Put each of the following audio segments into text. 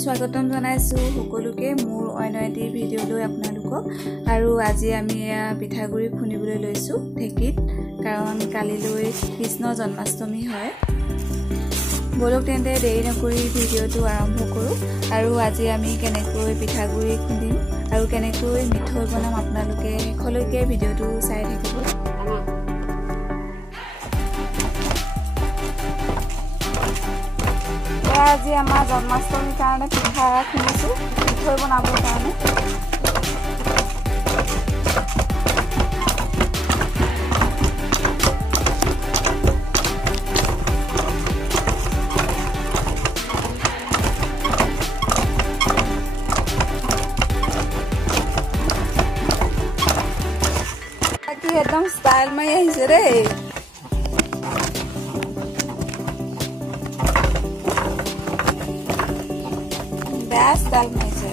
স্বাগতম জনাইছো সকলোকে মোৰ অন্য এটি ভিডিঅ' লৈ আপোনালোকক আৰু আজি আমি পিঠাগুৰি খুন্দিবলৈ লৈছো ঢেকিত কাৰণ কালিলৈ কৃষ্ণ জন্মাষ্টমী হয় বলক তেন্তে দেৰি নকৰি ভিডিঅ'টো আৰম্ভ কৰো আৰু আজি আমি কেনেকৈ পিঠাগুৰি খুন্দিম আৰু কেনেকৈ মিঠৈ বনাম আপোনালোকে শেষলৈকে ভিডিঅ'টো চাই থাকিব আজি আমাৰ জন্মাষ্টমীৰ কাৰণে পিঠা খুন্দিছো মিঠৈ বনাবৰ কাৰণে একদম ষ্টাইল মাৰি আহিছে দেই ষ্টাইল মাৰিছে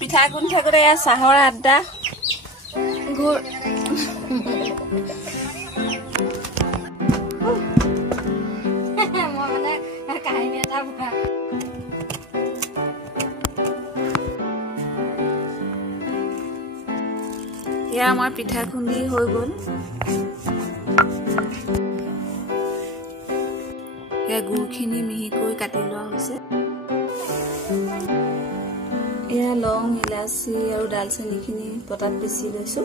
পিঠা গুণ থাকোতে চাহৰ আড্ডা গুৰ আমাৰ পিঠা খুন্দি হৈ গ'ল গুৰখিনি মিহিকৈ কাটি লোৱা হৈছে লং ইলাচি আৰু ডালচেনিখিনি পটাত পিচি লৈছো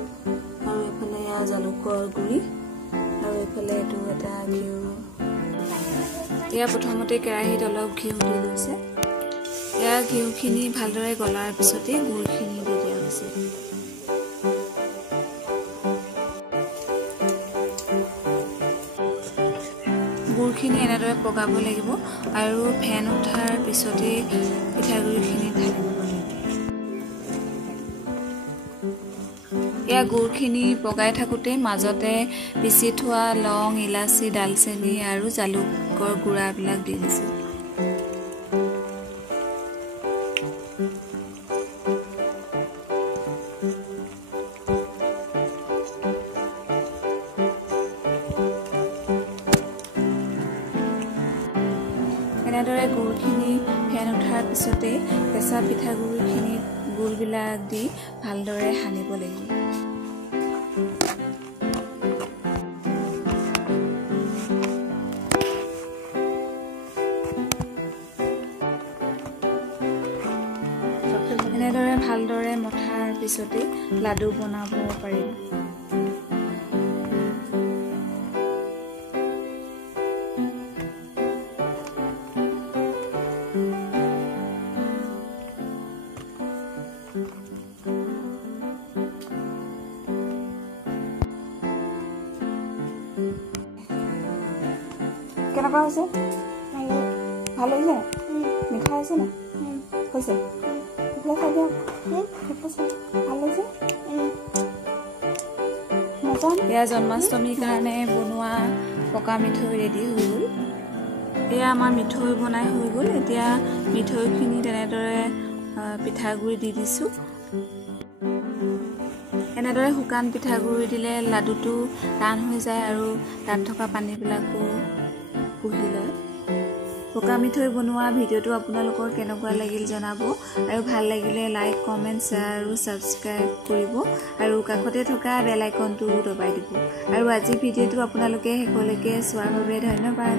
আৰু এফালে জালুকৰ গুৰি আৰু এফালে এইটো এটা ঘিউ প্ৰথমতে কেৰাহীত অলপ ঘিউ দি লৈছে ঘিউখিনি ভালদৰে গলাৰ পিছতে গুৰখিনি দি দিয়া হৈছে গুৰখিনি এনেদৰে পগাব লাগিব আৰু ফেন উঠাৰ পিছতে পিঠাগুৰিখিনি ঢালিব গুৰখিনি পগাই থাকোঁতে মাজতে পিচি থোৱা লং ইলাচি ডালচেনি আৰু জালুকৰ গুড়াবিলাক দি দিছোঁ এনেদৰে গুৰখিনি ফেন উঠাৰ পিছতে কেঁচা পিঠাগুৰিখিনিত গুৰবিলাক দি ভালদৰে সানিব লাগিব এনেদৰে ভালদৰে মঠাৰ পিছতে লাডু বনাব পাৰিব কেনেকুৱা হৈছে ভাল হৈছে মিঠা হৈছে না হৈছে খাই দিয়ক ভাল হৈছে মজা এয়া জন্মাষ্টমীৰ কাৰণে বনোৱা পকা মিঠৈ ৰেডি হৈ গ'ল। এয়া আমাৰ মিঠৈ বনাই হৈ গ'ল। এতিয়া মিঠৈখিনি তেনেদৰে পিঠাগুড়ি দি দিছোঁ। এনেদৰে শুকান পিঠাগুড়ি দিলে লাডুটো টান হৈ যায় আৰু তাত থকা পানীবিলাকো শুহি লয়। পকা মিঠৈ বনোৱা ভিডিঅ'টো আপোনালোকৰ কেনেকুৱা লাগিল জনাব আৰু ভাল লাগিলে লাইক, কমেণ্ট, শ্বেয়াৰ আৰু ছাবস্ক্ৰাইব কৰিব আৰু কাষতে থকা বেল আইকনটো দবাই দিব। আৰু আজি ভিডিঅ'টো আপোনালোকে শেষলৈকে চোৱাৰ বাবে ধন্যবাদ।